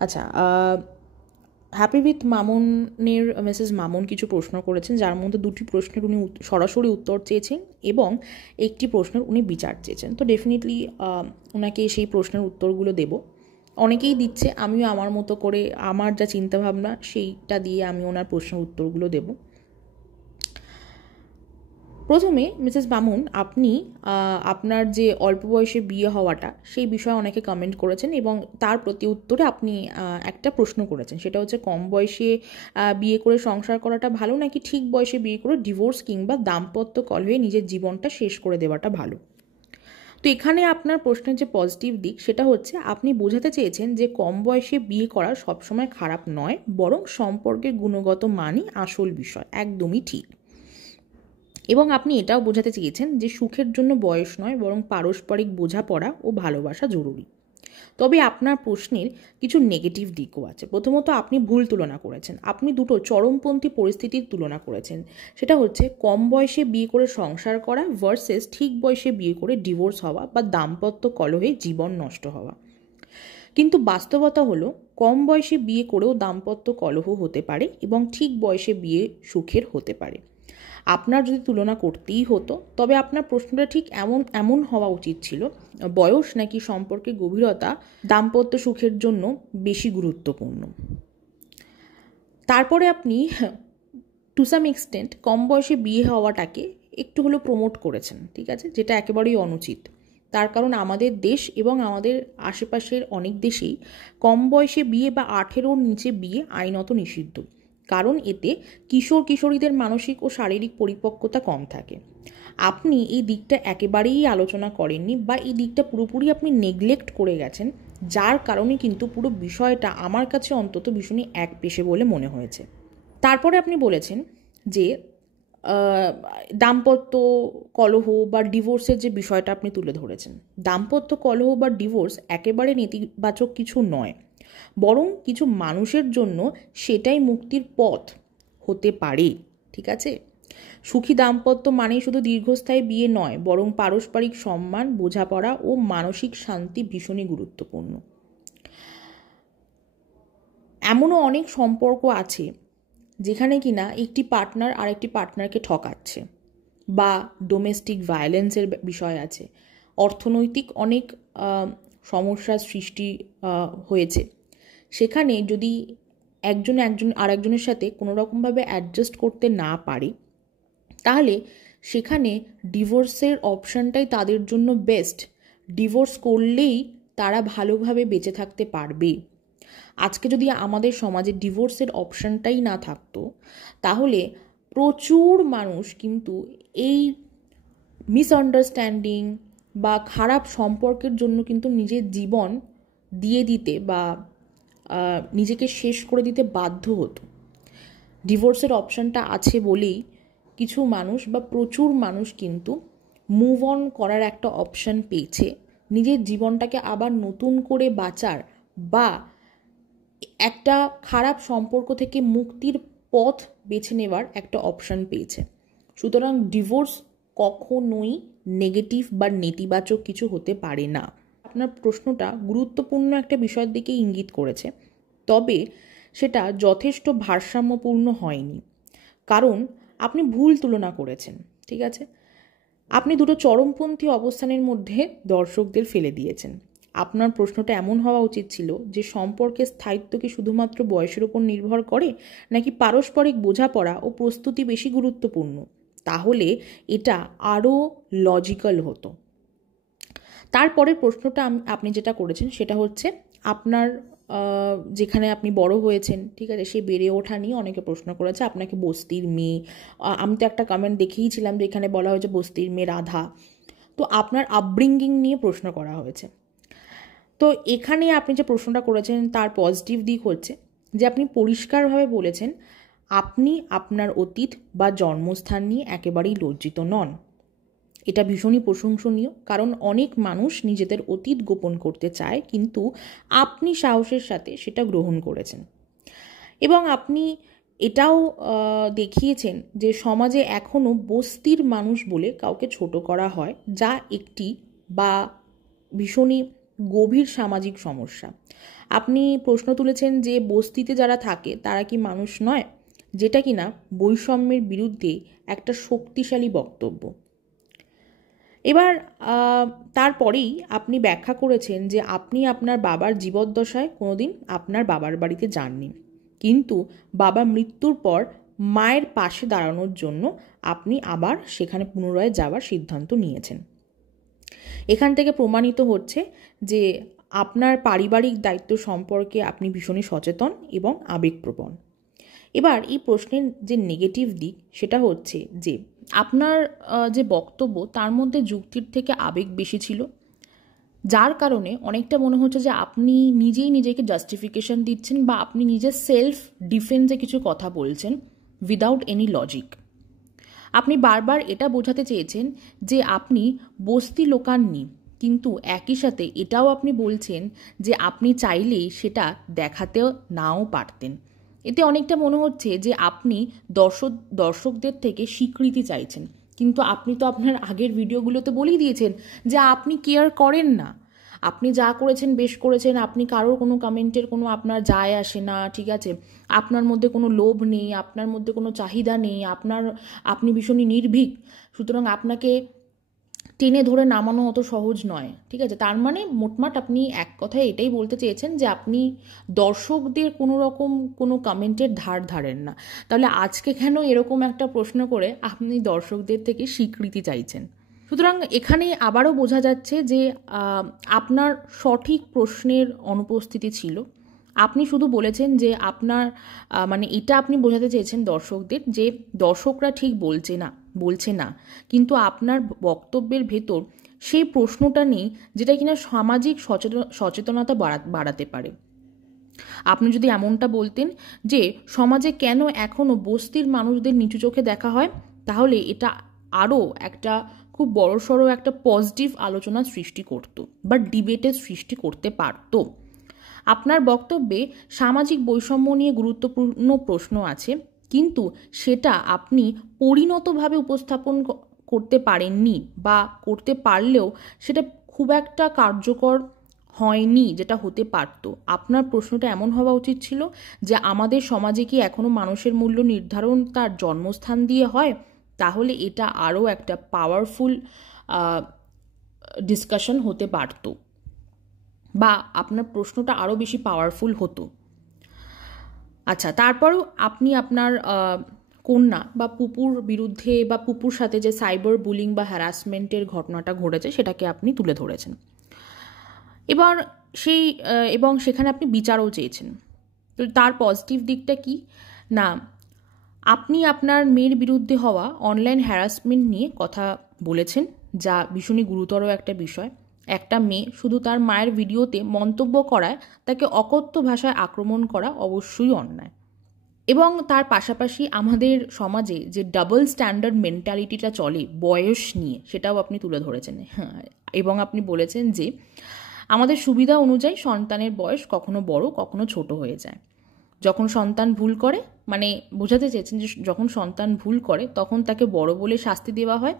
আচ্ছা, happy with মামুনের message Mamun কিছু প্রশ্ন করেছেন, যার মধ্যে দুটি প্রশ্নের উনি সরাসরি উত্তর চেয়েছেন এবং একটি প্রশ্নের উনি বিচার চেয়েছেন। তো ডেফিনেটলি ওনাকে সেই প্রশ্নের উত্তরগুলো দেব। অনেকেই দিচ্ছে, আমিও আমার মতো করে আমার যা চিন্তাভাবনা সেইটা দিয়ে আমি ওনার প্রশ্নের উত্তরগুলো দেব। প্রথমে মিসেস মামুন, আপনি আপনার যে অল্প বয়সে বিয়ে হওয়াটা সেই বিষয়ে অনেকে কমেন্ট করেছেন এবং তার প্রতি উত্তরে আপনি একটা প্রশ্ন করেছেন, সেটা হচ্ছে কম বয়সে বিয়ে করে সংসার করাটা ভালো নাকি ঠিক বয়সে বিয়ে করে ডিভোর্স কিংবা দাম্পত্য কলহে নিজের জীবনটা শেষ করে দেওয়াটা ভালো। তো এখানে আপনার প্রশ্নের যে পজিটিভ দিক সেটা হচ্ছে আপনি বোঝাতে চেয়েছেন যে কম বয়সে বিয়ে করা সবসময় খারাপ নয়, বরং সম্পর্কের গুণগত মানই আসল বিষয়। একদমই ঠিক। এবং আপনি এটাও বোঝাতে চেয়েছেন যে সুখের জন্য বয়স নয়, বরং পারস্পরিক বোঝাপড়া ও ভালোবাসা জরুরি। তবে আপনার প্রশ্নের কিছু নেগেটিভ দিকও আছে। প্রথমত, আপনি ভুল তুলনা করেছেন। আপনি দুটো চরমপন্থী পরিস্থিতির তুলনা করেছেন। সেটা হচ্ছে কম বয়সে বিয়ে করে সংসার করা ভার্সেস ঠিক বয়সে বিয়ে করে ডিভোর্স হওয়া বা দাম্পত্য কলহে জীবন নষ্ট হওয়া। কিন্তু বাস্তবতা হলো কম বয়সে বিয়ে করেও দাম্পত্য কলহ হতে পারে এবং ঠিক বয়সে বিয়ে সুখের হতে পারে। আপনার যদি তুলনা করতেই হতো তবে আপনার প্রশ্নটা ঠিক এমন হওয়া উচিত ছিল, বয়স নাকি সম্পর্কের গভীরতা দাম্পত্য সুখের জন্য বেশি গুরুত্বপূর্ণ। তারপরে আপনি টু সাম এক্সটেন্ট কম বয়সে বিয়ে হওয়াটাকে একটু হলেও প্রমোট করেছেন, ঠিক আছে, যেটা একেবারেই অনুচিত। তার কারণ আমাদের দেশ এবং আমাদের আশেপাশের অনেক দেশেই কম বয়সে বিয়ে বা 18-র নিচে বিয়ে আইনত নিষিদ্ধ, কারণ এতে কিশোর কিশোরীদের মানসিক ও শারীরিক পরিপক্কতা কম থাকে। আপনি এই দিকটা একেবারেই আলোচনা করেননি বা এই দিকটা পুরোপুরি আপনি নেগলেক্ট করে গেছেন, যার কারণে কিন্তু পুরো বিষয়টা আমার কাছে অন্তত ভীষণই একপেশে বলে মনে হয়েছে। তারপরে আপনি বলেছেন যে দাম্পত্য কলহ বা ডিভোর্সের যে বিষয়টা আপনি তুলে ধরেছেন, দাম্পত্য কলহ বা ডিভোর্স একেবারে নেতিবাচক কিছু নয়, বরং কিছু মানুষের জন্য সেটাই মুক্তির পথ হতে পারে, ঠিক আছে। সুখী দাম্পত্য মানেই শুধু দীর্ঘস্থায়ী বিয়ে নয়, বরং পারস্পরিক সম্মান, বোঝাপড়া ও মানসিক শান্তি ভীষণই গুরুত্বপূর্ণ। এমনও অনেক সম্পর্ক আছে যেখানে কিনা একটি পার্টনার আরেকটি পার্টনারকে ঠকাচ্ছে, বা ডোমেস্টিক ভায়োলেন্সের বিষয় আছে, অর্থনৈতিক অনেক সমস্যার সৃষ্টি হয়েছে। সেখানে যদি একজন আরেকজনের সাথে কোনো রকমভাবে অ্যাডজাস্ট করতে না পারে, তাহলে সেখানে ডিভোর্সের অপশানটাই তাদের জন্য বেস্ট। ডিভোর্স করলেই তারা ভালোভাবে বেঁচে থাকতে পারবে। আজকে যদি আমাদের সমাজে ডিভোর্সের অপশানটাই না থাকতো, তাহলে প্রচুর মানুষ কিন্তু এই মিসআন্ডারস্ট্যান্ডিং বা খারাপ সম্পর্কের জন্য কিন্তু নিজের জীবন দিয়ে দিতে বা নিজেকে শেষ করে দিতে বাধ্য হতো। ডিভোর্সের অপশানটা আছে বলেই কিছু মানুষ বা প্রচুর মানুষ কিন্তু মুভ অন করার একটা অপশান পেয়েছে, নিজের জীবনটাকে আবার নতুন করে বাঁচার বা একটা খারাপ সম্পর্ক থেকে মুক্তির পথ বেছে নেওয়ার একটা অপশান পেয়েছে। সুতরাং ডিভোর্স কখনোই নেগেটিভ বা নেতিবাচক কিছু হতে পারে না। আপনার প্রশ্নটা গুরুত্বপূর্ণ একটা বিষয়ের দিকে ইঙ্গিত করেছে, তবে সেটা যথেষ্ট ভারসাম্যপূর্ণ হয়নি, কারণ আপনি ভুল তুলনা করেছেন, ঠিক আছে। আপনি দুটো চরমপন্থী অবস্থানের মধ্যে দর্শকদের ফেলে দিয়েছেন। আপনার প্রশ্নটা এমন হওয়া উচিত ছিল যে সম্পর্কের স্থায়িত্ব কি শুধুমাত্র বয়সের উপর নির্ভর করে, নাকি পারস্পরিক বোঝাপড়া ও প্রস্তুতি বেশি গুরুত্বপূর্ণ। তাহলে এটা আরও লজিক্যাল হতো। তারপরের প্রশ্নটা আপনি যেটা করেছেন সেটা হচ্ছে আপনার যেখানে আপনি বড় হয়েছেন, ঠিক আছে, সে বেড়ে ওঠা নিয়ে অনেকে প্রশ্ন করেছে আপনাকে বস্তির মেয়ে। আমি তো একটা কমেন্ট দেখেইছিলাম যে এখানে বলা হয়েছে বস্তির মেয়ে রাধা। তো আপনার আপব্রিঙ্গিং নিয়ে প্রশ্ন করা হয়েছে। তো এখানে আপনি যে প্রশ্নটা করেছেন তার পজিটিভ দিক হচ্ছে যে আপনি পরিষ্কারভাবে বলেছেন আপনি আপনার অতীত বা জন্মস্থান নিয়ে একেবারেই লজ্জিত নন। এটা ভীষণই প্রশংসনীয়, কারণ অনেক মানুষ নিজেদের অতীত গোপন করতে চায়, কিন্তু আপনি সাহসের সাথে সেটা গ্রহণ করেছেন। এবং আপনি এটাও দেখিয়েছেন যে সমাজে এখনও বস্তির মানুষ বলে কাউকে ছোট করা হয়, যা একটি বা ভীষণই গভীর সামাজিক সমস্যা। আপনি প্রশ্ন তুলেছেন যে বস্তিতে যারা থাকে তারা কি মানুষ নয়, যেটা কিনা বৈষম্যের বিরুদ্ধে একটা শক্তিশালী বক্তব্য। এবার তারপরেই আপনি ব্যাখ্যা করেছেন যে আপনি আপনার বাবার জীবদ্দশায় কোনোদিন আপনার বাবার বাড়িতে যাননি, কিন্তু বাবা মৃত্যুর পর মায়ের পাশে দাঁড়ানোর জন্য আপনি আবার সেখানে পুনরায় যাওয়ার সিদ্ধান্ত নিয়েছেন। এখান থেকে প্রমাণিত হচ্ছে যে আপনার পারিবারিক দায়িত্ব সম্পর্কে আপনি ভীষণই সচেতন এবং আবেগপ্রবণ। এবার এই প্রশ্নের যে নেগেটিভ দিক সেটা হচ্ছে যে আপনার যে বক্তব্য তার মধ্যে যুক্তির থেকে আবেগ বেশি ছিল, যার কারণে অনেকটা মনে হচ্ছে যে আপনি নিজেই নিজেকে জাস্টিফিকেশন দিচ্ছেন বা আপনি নিজের সেলফ ডিফেন্সে কিছু কথা বলছেন উইদাউট এনি লজিক। আপনি বারবার এটা বোঝাতে চেয়েছেন যে আপনি বস্তি লোকাননি, কিন্তু একই সাথে এটাও আপনি বলছেন যে আপনি চাইলেই সেটা দেখাতেও নাও পারতেন। এতে অনেকটা মনে হচ্ছে যে আপনি দর্শকদের থেকে স্বীকৃতি চাইছেন, কিন্তু আপনি তো আপনার আগের ভিডিওগুলোতে বলেই দিয়েছেন যে আপনি কেয়ার করেন না, আপনি যা করেছেন বেশ করেছেন, আপনি কারোর কোনো কমেন্টের কোনো আপনার যায় আসে না, ঠিক আছে, আপনার মধ্যে কোনো লোভ নেই, আপনার মধ্যে কোনো চাহিদা নেই, আপনি ভীষণই নির্ভীক, সুতরাং আপনাকে টেনে ধরে নামানো অত সহজ নয়, ঠিক আছে। তার মানে মোটমাট আপনি এক কথায় এটাই বলতে চেয়েছেন যে আপনি দর্শকদের কোনো রকম কোনো কমেন্টের ধার ধারেন না। তাহলে আজকে কেন এরকম একটা প্রশ্ন করে আপনি দর্শকদের থেকে স্বীকৃতি চাইছেন? সুতরাং এখানে আবারও বোঝা যাচ্ছে যে আপনার সঠিক প্রশ্নের অনুপস্থিতি ছিল। আপনি শুধু বলেছেন যে আপনার মানে এটা আপনি বোঝাতে চেয়েছেন দর্শকদের যে দর্শকরা ঠিক বলছে না, কিন্তু আপনার বক্তব্যের ভেতর সেই প্রশ্নটা নেই যেটা কিনা সামাজিক সচেতনতা বাড়াতে পারে। আপনি যদি এমনটা বলতেন যে সমাজে কেন এখনও বস্তির মানুষদের নিচু চোখে দেখা হয়, তাহলে এটা আরও একটা খুব বড়সড় একটা পজিটিভ আলোচনা সৃষ্টি করত বা ডিবেটের সৃষ্টি করতে পারত। আপনার বক্তব্যে সামাজিক বৈষম্য নিয়ে গুরুত্বপূর্ণ প্রশ্ন আছে, কিন্তু সেটা আপনি পরিণতভাবে উপস্থাপন করতে পারেননি, বা করতে পারলেও সেটা খুব একটা কার্যকর হয়নি যেটা হতে পারত। আপনার প্রশ্নটা এমন হওয়া উচিত ছিল যে আমাদের সমাজে কি এখনো মানুষের মূল্য নির্ধারণ তার জন্মস্থান দিয়ে হয়? তাহলে এটা আরও একটা পাওয়ারফুল ডিসকাশন হতে পারত, বা আপনার প্রশ্নটা আরও বেশি পাওয়ারফুল হতো। আচ্ছা, তারপরেও আপনি আপনার কন্যা বা পুপুর বিরুদ্ধে বা পুপুর সাথে যে সাইবার বুলিং বা হ্যারাসমেন্টের ঘটনাটা ঘটেছে সেটাকে আপনি তুলে ধরেছেন, এবং সেখানে আপনি বিচারও চেয়েছেন। তো তার পজিটিভ দিকটা কি না, আপনি আপনার মেয়ের বিরুদ্ধে হওয়া অনলাইন হ্যারাসমেন্ট নিয়ে কথা বলেছেন, যা ভীষণই গুরুতর একটা বিষয়। একটা মেয়ে শুধু তার মায়ের ভিডিওতে মন্তব্য করায় তাকে অকথ্য ভাষায় আক্রমণ করা অবশ্যই অন্যায়। এবং তার পাশাপাশি আমাদের সমাজে যে ডাবল স্ট্যান্ডার্ড মেন্টালিটিটা চলে বয়স নিয়ে, সেটাও আপনি তুলে ধরেছেন। হ্যাঁ, এবং আপনি বলেছেন যে আমাদের সুবিধা অনুযায়ী সন্তানের বয়স কখনো বড় কখনো ছোট হয়ে যায়। যখন সন্তান ভুল করে, মানে বোঝাতে চেয়েছেন যে যখন সন্তান ভুল করে তখন তাকে বড় বলে শাস্তি দেওয়া হয়,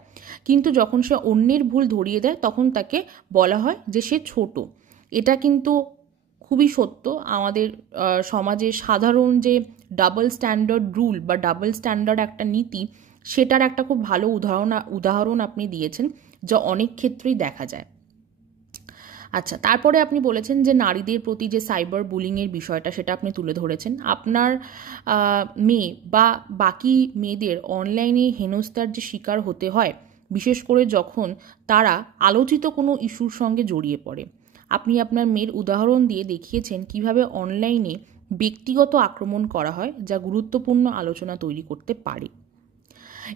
কিন্তু যখন সে অন্যের ভুল ধরিয়ে দেয় তখন তাকে বলা হয় যে সে ছোট। এটা কিন্তু খুবই সত্য। আমাদের সমাজে সাধারণ যে ডাবল স্ট্যান্ডার্ড রুল বা ডাবল স্ট্যান্ডার্ড একটা নীতি, সেটার একটা খুব ভালো উদাহরণ আপনি দিয়েছেন, যা অনেক ক্ষেত্রেই দেখা যায়। আচ্ছা, তারপরে আপনি বলেছেন যে নারীদের প্রতি যে সাইবার বুলিংয়ের বিষয়টা সেটা আপনি তুলে ধরেছেন। আপনার মেয়ে বা বাকি মেয়েদের অনলাইনে হেনস্থার যে শিকার হতে হয়, বিশেষ করে যখন তারা আলোচিত কোনো ইস্যুর সঙ্গে জড়িয়ে পড়ে। আপনি আপনার মেয়ের উদাহরণ দিয়ে দেখিয়েছেন কিভাবে অনলাইনে ব্যক্তিগত আক্রমণ করা হয়, যা গুরুত্বপূর্ণ আলোচনা তৈরি করতে পারে।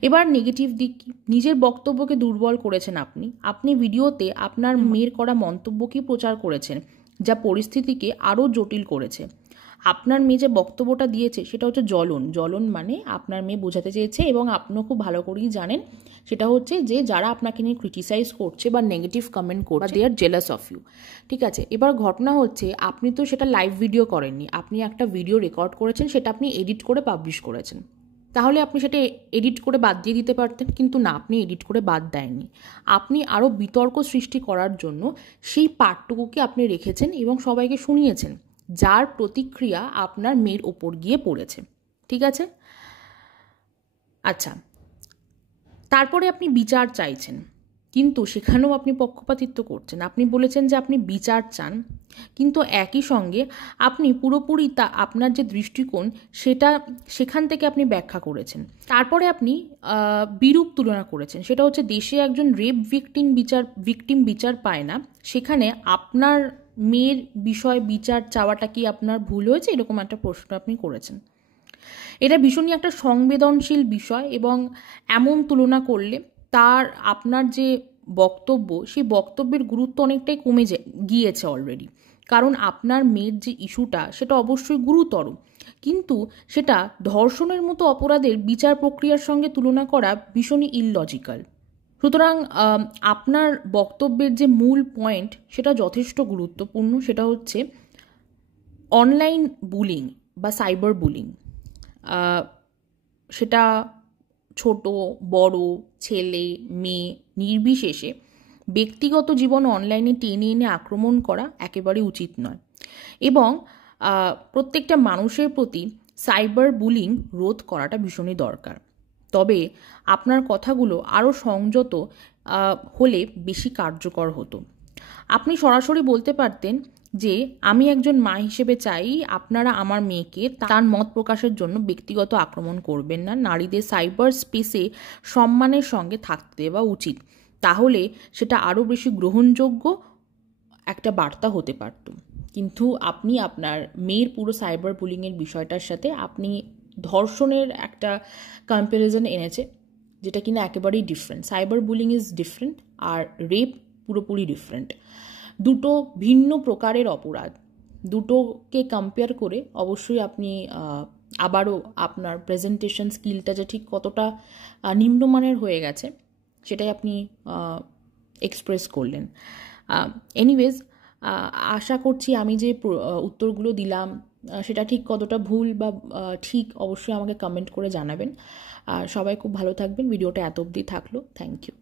এবার নেগেটিভ দিক, নিজের বক্তব্যকে দুর্বল করেছেন আপনি ভিডিওতে আপনার মেয়ের করা মন্তব্যকেই প্রচার করেছেন, যা পরিস্থিতিকে আরও জটিল করেছে। আপনার মেয়ে যে বক্তব্যটা দিয়েছে সেটা হচ্ছে জ্বলন মানে আপনার মেয়ে বোঝাতে চেয়েছে, এবং আপনিও খুব ভালো করেই জানেন, সেটা হচ্ছে যে যারা আপনাকে নিয়ে ক্রিটিসাইজ করছে বা নেগেটিভ কমেন্ট করছে, দে আর জেলাস অফ ইউ, ঠিক আছে। এবার ঘটনা হচ্ছে আপনি তো সেটা লাইভ ভিডিও করেননি, আপনি একটা ভিডিও রেকর্ড করেছেন, সেটা আপনি এডিট করে পাবলিশ করেছেন। তাহলে আপনি সেটা এডিট করে বাদ দিয়ে দিতে পারতেন, কিন্তু না, আপনি এডিট করে বাদ দেননি। আপনি আরও বিতর্ক সৃষ্টি করার জন্য সেই পার্টটুকুকে আপনি রেখেছেন এবং সবাইকে শুনিয়েছেন, যার প্রতিক্রিয়া আপনার মেয়ের ওপর গিয়ে পড়েছে। ঠিক আছে? আচ্ছা, তারপরে আপনি বিচার চাইছেন, কিন্তু সেখানেও আপনি পক্ষপাতিত্ব করছেন। আপনি বলেছেন যে আপনি বিচার চান, কিন্তু একই সঙ্গে আপনি পুরোপুরি আপনার যে দৃষ্টিকোণ সেটা সেখান থেকে আপনি ব্যাখ্যা করেছেন। তারপরে আপনি বিরূপ তুলনা করেছেন, সেটা হচ্ছে দেশে একজন রেপ ভিকটিম বিচার পায় না, সেখানে আপনার মেয়ের বিষয় বিচার চাওয়াটা কি আপনার ভুল হয়েছে, এরকম একটা প্রশ্ন আপনি করেছেন। এটা ভীষণই একটা সংবেদনশীল বিষয়, এবং এমন তুলনা করলে আপনার যে বক্তব্য, সেই বক্তব্যের গুরুত্ব অনেকটাই কমে গিয়েছে অলরেডি। কারণ আপনার মেয়ের যে ইস্যুটা, সেটা অবশ্যই গুরুতর, কিন্তু সেটা ধর্ষণের মতো অপরাধের বিচার প্রক্রিয়ার সঙ্গে তুলনা করা ভীষণই ইললজিক্যাল। সুতরাং আপনার বক্তব্যের যে মূল পয়েন্ট, সেটা যথেষ্ট গুরুত্বপূর্ণ। সেটা হচ্ছে অনলাইন বুলিং বা সাইবার বুলিং, সেটা ছোট বড়, ছেলে মেয়ে নির্বিশেষে ব্যক্তিগত জীবন অনলাইনে টেনে এনে আক্রমণ করা একেবারে উচিত নয়, এবং প্রত্যেকটা মানুষের প্রতি সাইবার বুলিং রোধ করাটা ভীষণই দরকার। তবে আপনার কথাগুলো আরও সংযত হলে বেশি কার্যকর হতো। আপনি সরাসরি বলতে পারতেন যে আমি একজন মা হিসেবে চাই আপনারা আমার মেয়েকে তার মত প্রকাশের জন্য ব্যক্তিগত আক্রমণ করবেন না, নারীদের সাইবার স্পেসে সম্মানের সঙ্গে থাকতে দেওয়া উচিত। তাহলে সেটা আরও বেশি গ্রহণযোগ্য একটা বার্তা হতে পারত। কিন্তু আপনি আপনার মেয়ের পুরো সাইবার বুলিংয়ের বিষয়টার সাথে আপনি ধর্ষণের একটা কম্প্যারিজন এনেছে, যেটা কিনা একেবারেই different. Cyber bullying is different, আর রেপ পুরোপুরি ডিফারেন্ট। দুটো ভিন্ন প্রকারের অপরাধ, দুটোকে কম্পেয়ার করে অবশ্যই আপনি আবারও আপনার প্রেজেন্টেশন স্কিলটা যে ঠিক কতটা নিম্নমানের হয়ে গেছে, সেটাই আপনি এক্সপ্রেস করলেন। এনিওয়েজ, আশা করছি আমি যে উত্তরগুলো দিলাম সেটা ঠিক কতটা ভুল বা ঠিক, অবশ্যই আমাকে কমেন্ট করে জানাবেন। আর সবাই খুব ভালো থাকবেন। ভিডিওটা এত অবধি থাকলো। Thank you.